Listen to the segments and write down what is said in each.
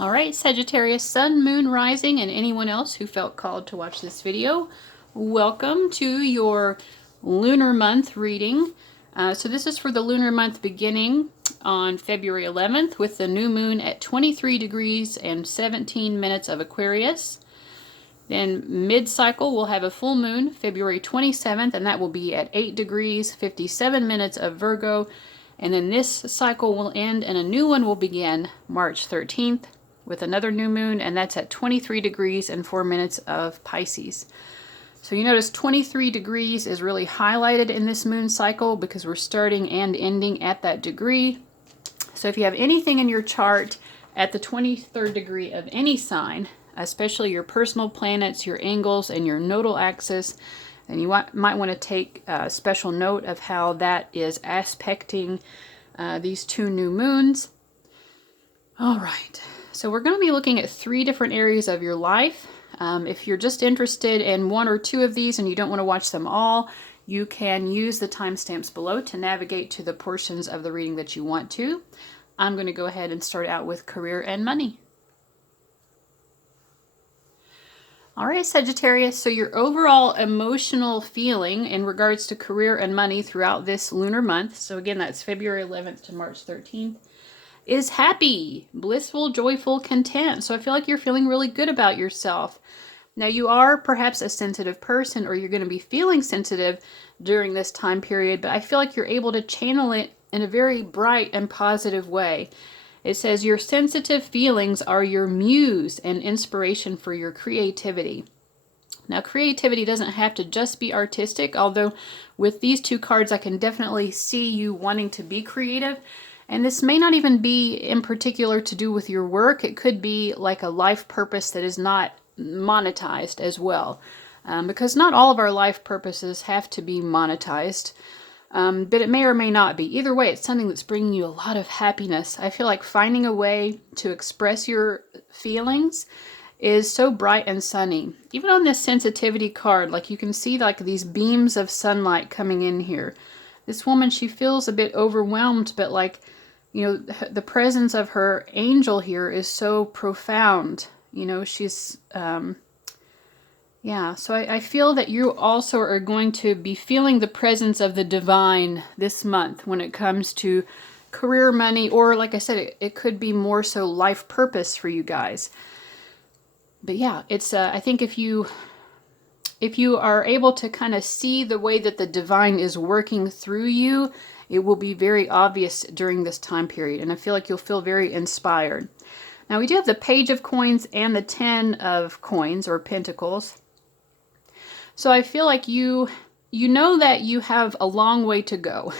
All right, Sagittarius, Sun, Moon, Rising, and anyone else who felt called to watch this video, welcome to your lunar month reading. So this is for the lunar month beginning on February 11th with the new moon at 23 degrees and 17 minutes of Aquarius. Then mid-cycle we'll have a full moon February 27th, and that will be at 8 degrees, 57 minutes of Virgo. And then this cycle will end and a new one will begin March 13th with another new moon, and that's at 23 degrees and 4 minutes of Pisces. So you notice 23 degrees is really highlighted in this moon cycle because we're starting and ending at that degree. So if you have anything in your chart at the 23rd degree of any sign, especially your personal planets, your angles, and your nodal axis, and you might want to take special note of how that is aspecting these two new moons. All right, so we're going to be looking at 3 different areas of your life. If you're just interested in 1 or 2 of these and you don't want to watch them all, you can use the timestamps below to navigate to the portions of the reading that you want to. I'm going to go ahead and start out with career and money. All right, Sagittarius, so your overall emotional feeling in regards to career and money throughout this lunar month, so again, that's February 11th to March 13th, is happy, blissful, joyful, content. So I feel like you're feeling really good about yourself. Now, you are perhaps a sensitive person, or you're going to be feeling sensitive during this time period, but I feel like you're able to channel it in a very bright and positive way. It says your sensitive feelings are your muse and inspiration for your creativity. Now, creativity doesn't have to just be artistic, although with these 2 cards, I can definitely see you wanting to be creative. And this may not even be in particular to do with your work. It could be like a life purpose that is not monetized as well. Because not all of our life purposes have to be monetized. But it may or may not be. Either way, it's something that's bringing you a lot of happiness. I feel like finding a way to express your feelings is so bright and sunny. Even on this sensitivity card, like you can see like these beams of sunlight coming in here. This woman, she feels a bit overwhelmed, but like, you know, the presence of her angel here is so profound. You know, she's... Yeah, so I feel that you also are going to be feeling the presence of the divine this month when it comes to career, money, or like I said, it could be more so life purpose for you guys. But yeah, it's I think if you are able to kind of see the way that the divine is working through you, it will be very obvious during this time period. And I feel like you'll feel very inspired. Now we do have the Page of Coins and the 10 of Coins or Pentacles. So I feel like you know that you have a long way to go.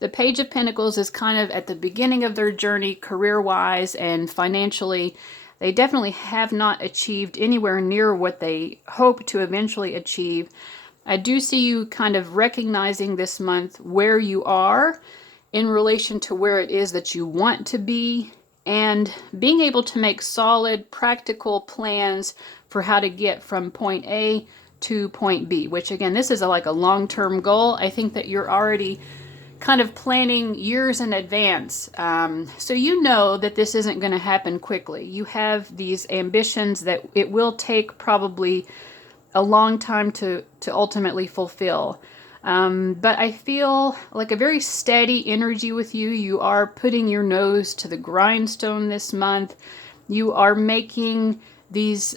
The Page of Pentacles is kind of at the beginning of their journey career-wise and financially. They definitely have not achieved anywhere near what they hope to eventually achieve. I do see you kind of recognizing this month where you are in relation to where it is that you want to be, and being able to make solid, practical plans for how to get from point A to point B, which again, this is like a long-term goal. I think that you're already kind of planning years in advance. So you know that this isn't going to happen quickly. You have these ambitions that it will take probably a long time to ultimately fulfill. But I feel like a very steady energy with you. You are putting your nose to the grindstone this month. You are making these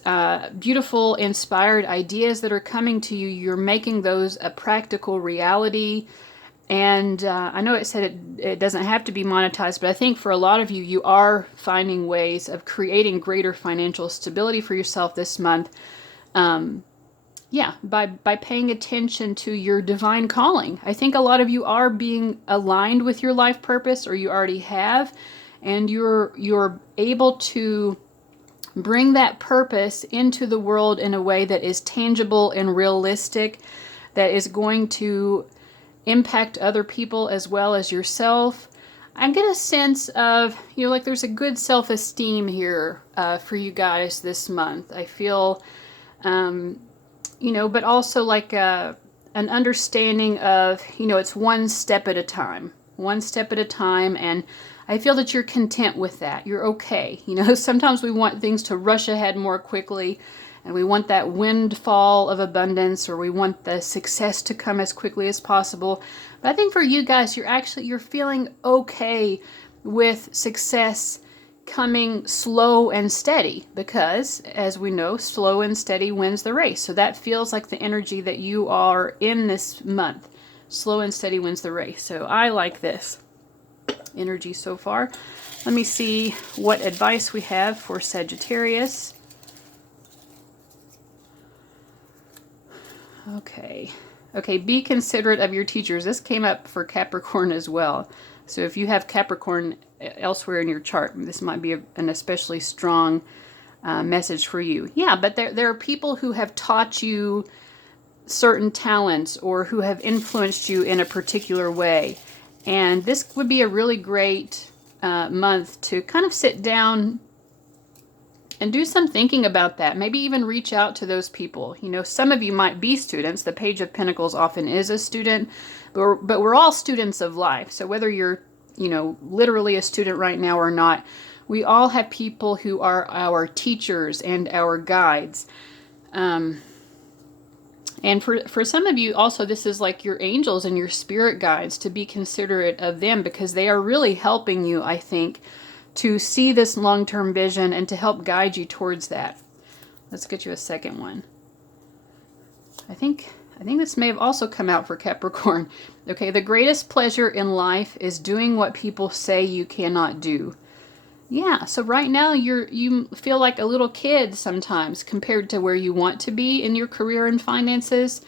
beautiful, inspired ideas that are coming to you. You're making those a practical reality. And I know it said it doesn't have to be monetized, but I think for a lot of you, you are finding ways of creating greater financial stability for yourself this month. Yeah, by paying attention to your divine calling. I think a lot of you are being aligned with your life purpose, or you already have, and you're able to bring that purpose into the world in a way that is tangible and realistic, that is going to impact other people as well as yourself. I get a sense of, you know, like there's a good self-esteem here for you guys this month. I feel, you know, but also like an understanding of, you know, it's one step at a time. And I feel that you're content with that. You're okay. You know, sometimes we want things to rush ahead more quickly, and we want that windfall of abundance, or we want the success to come as quickly as possible. But I think for you guys, you're feeling okay with success coming slow and steady, because as we know, slow and steady wins the race. So that feels like the energy that you are in this month. Slow and steady wins the race. So I like this energy so far. Let me see what advice we have for Sagittarius. Okay, be considerate of your teachers. This came up for Capricorn as well. So if you have Capricorn elsewhere in your chart, this might be an especially strong message for you. Yeah, but there are people who have taught you certain talents, or who have influenced you in a particular way. And this would be a really great month to kind of sit down and do some thinking about that. Maybe even reach out to those people. You know, some of you might be students. The Page of Pentacles often is a student, but we're all students of life. So whether you're, you know, literally a student right now or not, we all have people who are our teachers and our guides. And for some of you also, this is like your angels and your spirit guides, to be considerate of them, because they are really helping you, I think, to see this long-term vision and to help guide you towards that. Let's get you a second one. I think this may have also come out for Capricorn. Okay, the greatest pleasure in life is doing what people say you cannot do. Yeah, so right now you feel like a little kid sometimes compared to where you want to be in your career and finances.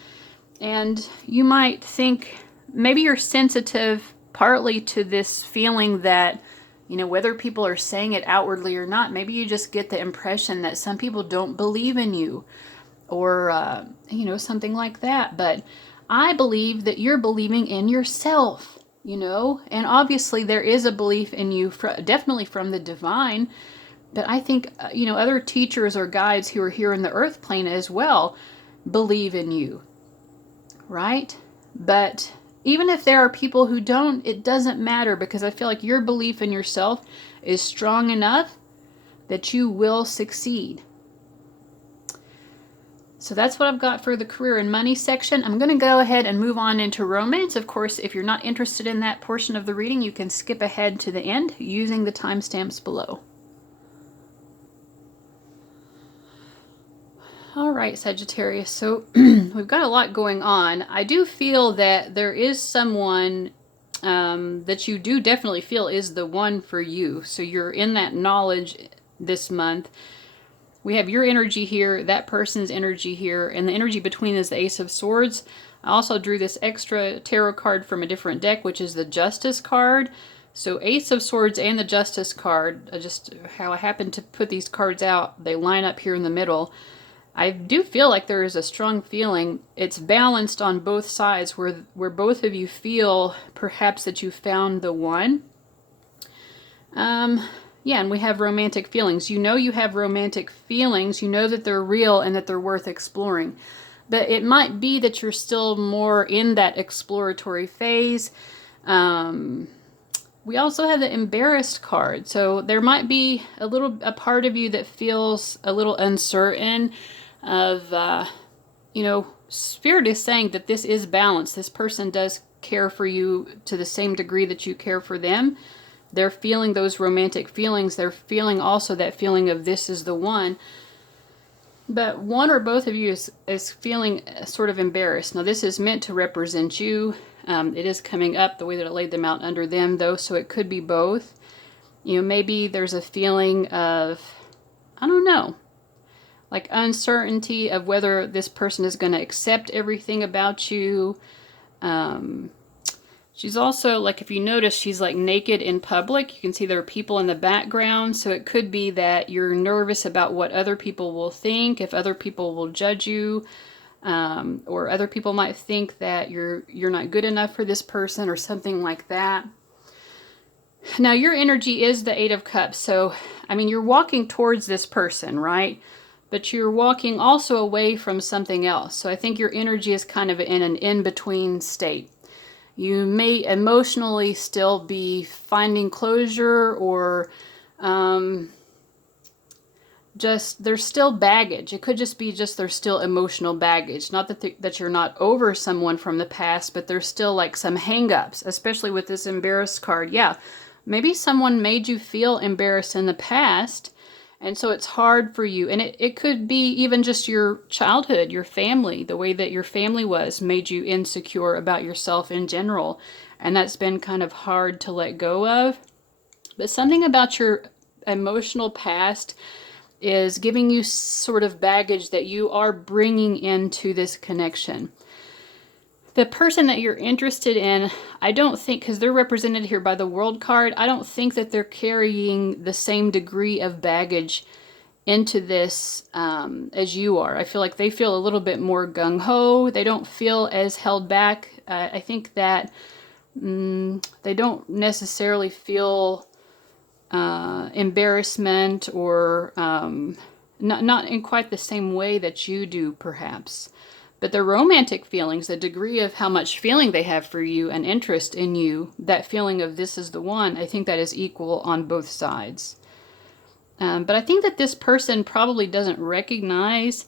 And you might think maybe you're sensitive partly to this feeling that, you know, whether people are saying it outwardly or not, maybe you just get the impression that some people don't believe in you, or, you know, something like that. But I believe that you're believing in yourself, you know, and obviously there is a belief in you, definitely from the divine. But I think, you know, other teachers or guides who are here in the earth plane as well believe in you, right? But even if there are people who don't, it doesn't matter, because I feel like your belief in yourself is strong enough that you will succeed. So that's what I've got for the career and money section. I'm going to go ahead and move on into romance. Of course, if you're not interested in that portion of the reading, you can skip ahead to the end using the timestamps below. All right, Sagittarius, so we've got a lot going on. I do feel that there is someone that you do definitely feel is the one for you. So you're in that knowledge this month. We have your energy here, that person's energy here, and the energy between is the Ace of Swords. I also drew this extra tarot card from a different deck, which is the Justice card. So Ace of Swords and the Justice card, just how I happen to put these cards out, they line up here in the middle. I do feel like there is a strong feeling. It's balanced on both sides, where both of you feel perhaps that you found the one. Yeah, and we have romantic feelings. You know you have romantic feelings. You know that they're real and that they're worth exploring. But it might be that you're still more in that exploratory phase. We also have the Embarrassed card. So there might be a part of you that feels a little uncertain of, you know, Spirit is saying that this is balanced. This person does care for you to the same degree that you care for them. They're feeling those romantic feelings. They're feeling also that feeling of this is the one. But one or both of you is feeling sort of embarrassed. Now this is meant to represent you. It is coming up the way that I laid them out under them, though, so it could be both. You know, maybe there's a feeling of, I don't know, like uncertainty of whether this person is going to accept everything about you. She's also, like, if you notice, she's like naked in public. You can see there are people in the background, so it could be that you're nervous about what other people will think, if other people will judge you, or other people might think that you're not good enough for this person or something like that. Now, your energy is the Eight of Cups, so, I mean, you're walking towards this person, right? But you're walking also away from something else. So I think your energy is kind of in an in-between state. You may emotionally still be finding closure, or just there's still baggage. It could just be just there's still emotional baggage. Not that you're not over someone from the past, but there's still like some hang-ups, especially with this embarrassed card. Yeah, maybe someone made you feel embarrassed in the past, and so it's hard for you. And it could be even just your childhood, your family, the way that your family was made you insecure about yourself in general. And that's been kind of hard to let go of. But something about your emotional past is giving you sort of baggage that you are bringing into this connection. The person that you're interested in, I don't think, because they're represented here by the World card, I don't think that they're carrying the same degree of baggage into this as you are. I feel like they feel a little bit more gung-ho. They don't feel as held back. I think that they don't necessarily feel embarrassment, or not in quite the same way that you do, perhaps. But the romantic feelings, the degree of how much feeling they have for you and interest in you, that feeling of this is the one, I think that is equal on both sides. But I think that this person probably doesn't recognize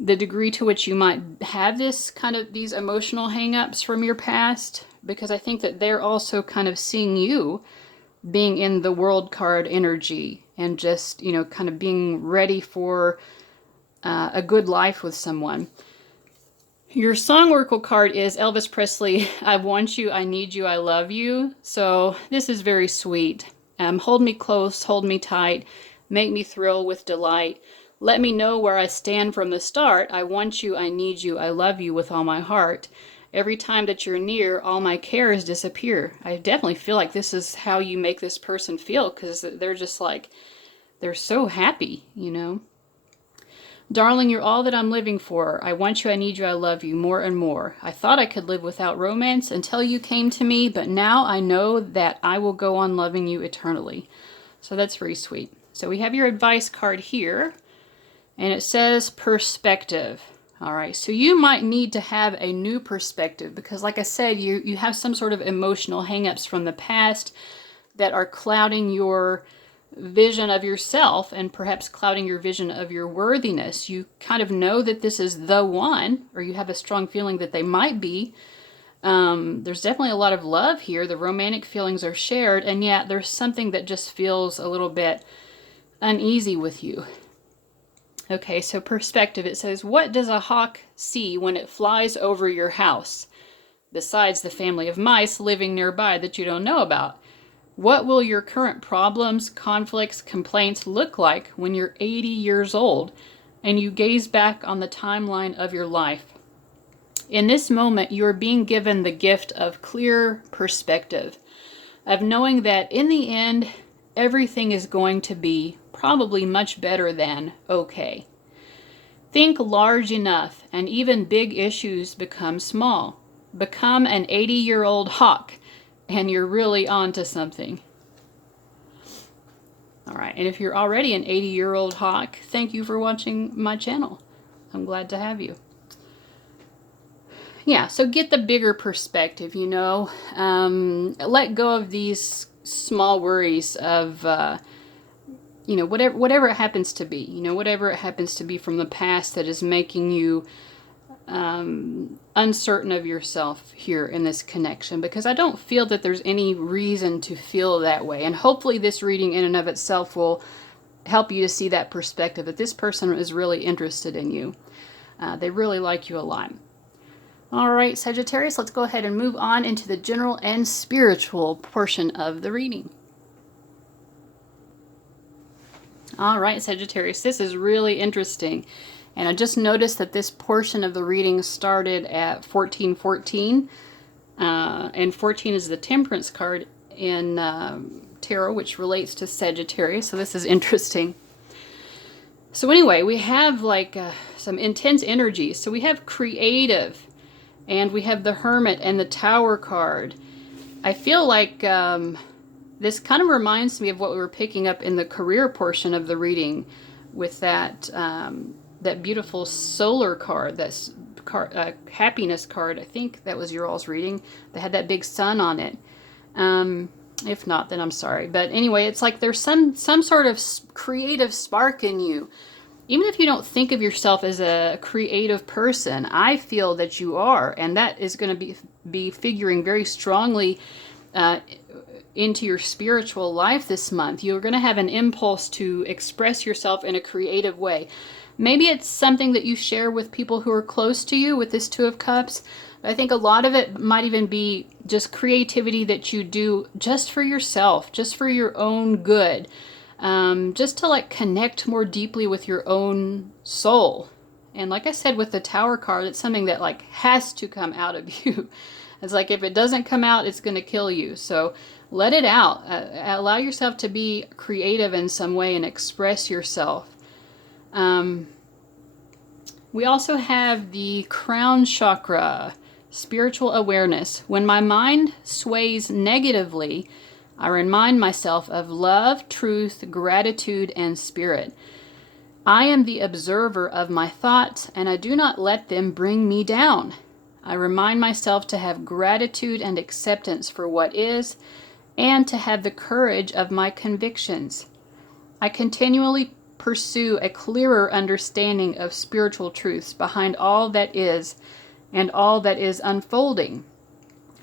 the degree to which you might have this kind of these emotional hang-ups from your past, because I think that they're also kind of seeing you being in the World card energy and just, you know, kind of being ready for a good life with someone. Your Song Oracle card is Elvis Presley, I want you, I need you, I love you. So this is very sweet. Hold me close, hold me tight, make me thrill with delight. Let me know where I stand from the start. I want you, I need you, I love you with all my heart. Every time that you're near, all my cares disappear. I definitely feel like this is how you make this person feel, because they're just like, they're so happy, you know. Darling, you're all that I'm living for. I want you, I need you, I love you more and more. I thought I could live without romance until you came to me, but now I know that I will go on loving you eternally. So that's very sweet. So we have your advice card here, and it says perspective. All right, so you might need to have a new perspective, because like I said, you have some sort of emotional hang-ups from the past that are clouding your vision of yourself, and perhaps clouding your vision of your worthiness. You kind of know that this is the one, or you have a strong feeling that they might be. There's definitely a lot of love here. The romantic feelings are shared, and yet there's something that just feels a little bit uneasy with you. Okay, so perspective. It says, what does a hawk see when it flies over your house, besides the family of mice living nearby that you don't know about? What will your current problems, conflicts, complaints look like when you're 80 years old and you gaze back on the timeline of your life? In this moment, you're being given the gift of clear perspective, of knowing that in the end, everything is going to be probably much better than okay. Think large enough and even big issues become small. Become an 80-year-old hawk and you're really on to something. All right, and if you're already an 80-year-old hawk, thank you for watching my channel. I'm glad to have you. Yeah, so get the bigger perspective, you know. Let go of these small worries of, you know, whatever it happens to be. You know, whatever it happens to be from the past that is making you uncertain of yourself here in this connection, because I don't feel that there's any reason to feel that way. And hopefully this reading in and of itself will help you to see that perspective, that this person is really interested in you. They really like you a lot. All right, Sagittarius, let's go ahead and move on into the general and spiritual portion of the reading. All right, Sagittarius, this is really interesting. And I just noticed that this portion of the reading started at 1414. And 14 is the Temperance card in Tarot, which relates to Sagittarius. So this is interesting. So anyway, we have like some intense energies. So we have creative, and we have the Hermit and the Tower card. I feel like this kind of reminds me of what we were picking up in the career portion of the reading with that that beautiful solar card that's card, happiness card. I think that was your all's reading. That had that big sun on it. If not, then I'm sorry. But anyway, it's like there's some sort of creative spark in you. Even if you don't think of yourself as a creative person, I feel that you are, and that is going to be figuring very strongly into your spiritual life this month. You're going to have an impulse to express yourself in a creative way. Maybe it's something that you share with people who are close to you with this Two of Cups. I think a lot of it might even be just creativity that you do just for yourself, just for your own good, just to like connect more deeply with your own soul. And like I said with the Tower card, it's something that like has to come out of you. It's like if it doesn't come out, it's going to kill you. So let it out. Allow yourself to be creative in some way and express yourself. We also have the crown chakra, spiritual awareness. When my mind sways negatively, I remind myself of love, truth, gratitude, and spirit. I am the observer of my thoughts, and I do not let them bring me down. I remind myself to have gratitude and acceptance for what is, and to have the courage of my convictions. I continually pursue a clearer understanding of spiritual truths behind all that is and all that is unfolding.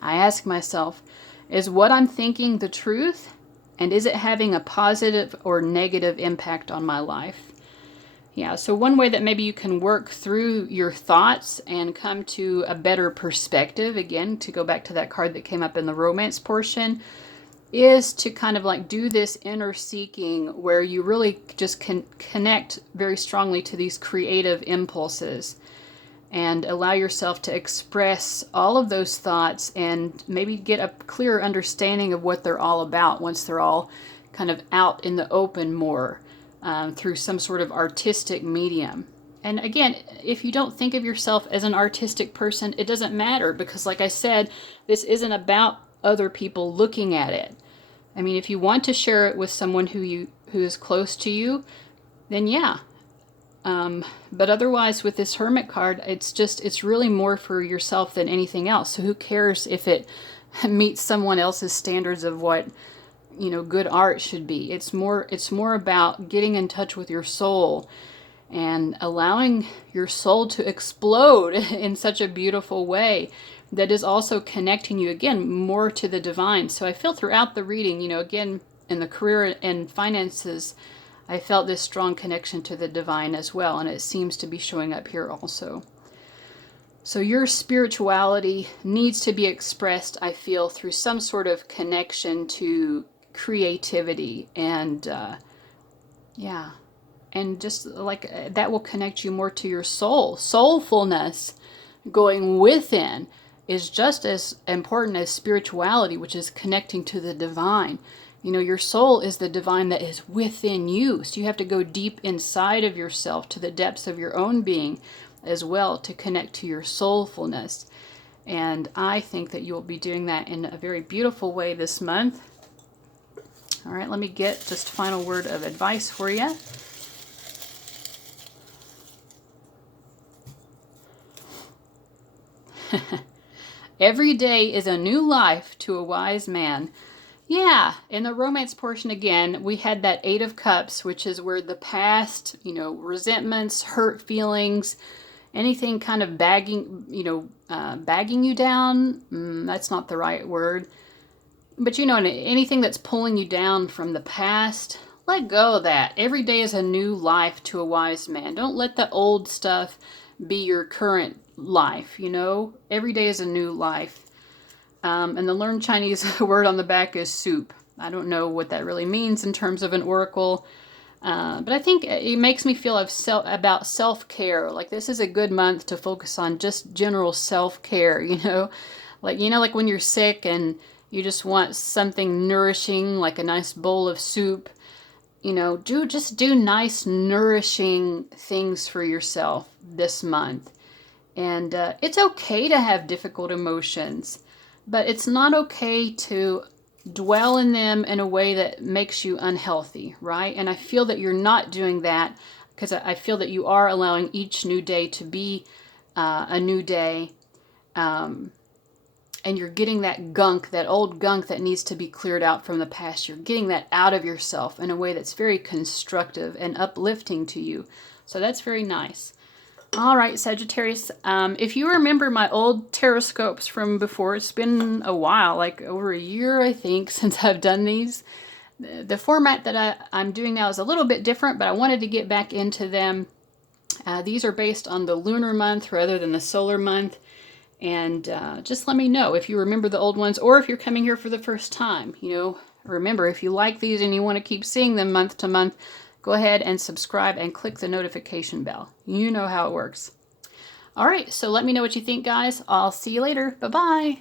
I ask myself, is what I'm thinking the truth? And is it having a positive or negative impact on my life? Yeah, so one way that maybe you can work through your thoughts and come to a better perspective, again, to go back to that card that came up in the romance portion, is to kind of like do this inner seeking where you really just can connect very strongly to these creative impulses and allow yourself to express all of those thoughts and maybe get a clearer understanding of what they're all about once they're all kind of out in the open more through some sort of artistic medium. And again, if you don't think of yourself as an artistic person, it doesn't matter because like I said, this isn't about other people looking at it. I mean, if you want to share it with someone who is close to you, then yeah. But otherwise with this Hermit card, it's really more for yourself than anything else. So who cares if it meets someone else's standards of what, good art should be. It's more about getting in touch with your soul and allowing your soul to explode in such a beautiful way that is also connecting you again more to the divine. So I feel throughout the reading, again in the career and finances, I felt this strong connection to the divine as well, and it seems to be showing up here also. So your spirituality needs to be expressed, I feel, through some sort of connection to creativity and and just like that will connect you more to your soul. Soulfulness, going within, is just as important as spirituality, which is connecting to the divine. Your soul is the divine that is within you. So you have to go deep inside of yourself to the depths of your own being as well to connect to your soulfulness. And I think that you'll be doing that in a very beautiful way this month. All right, let me get just a final word of advice for you. Every day is a new life to a wise man. Yeah, in the romance portion again, we had that Eight of Cups, which is where the past, resentments, hurt feelings, anything kind of bagging you down. That's not the right word. But anything that's pulling you down from the past, let go of that. Every day is a new life to a wise man. Don't let the old stuff be your current life, Every day is a new life. And the Learn Chinese word on the back is soup. I don't know what that really means in terms of an oracle. But I think it makes me feel about self-care. Like this is a good month to focus on just general self-care, Like when you're sick and you just want something nourishing, like a nice bowl of soup, do nice, nourishing things for yourself this month. And it's okay to have difficult emotions, but it's not okay to dwell in them in a way that makes you unhealthy, right? And I feel that you're not doing that because I feel that you are allowing each new day to be a new day, and you're getting that gunk, that old gunk that needs to be cleared out from the past. You're getting that out of yourself in a way that's very constructive and uplifting to you. So that's very nice. All right, Sagittarius, if you remember my old Tarotscopes from before, it's been a while, like over a year, I think, since I've done these. The format that I'm doing now is a little bit different, but I wanted to get back into them. These are based on the lunar month rather than the solar month. And just let me know if you remember the old ones, or if you're coming here for the first time. You know, remember, if you like these and you want to keep seeing them month to month, go ahead and subscribe and click the notification bell. You know how it works. All right, so let me know what you think, guys. I'll see you later. Bye-bye.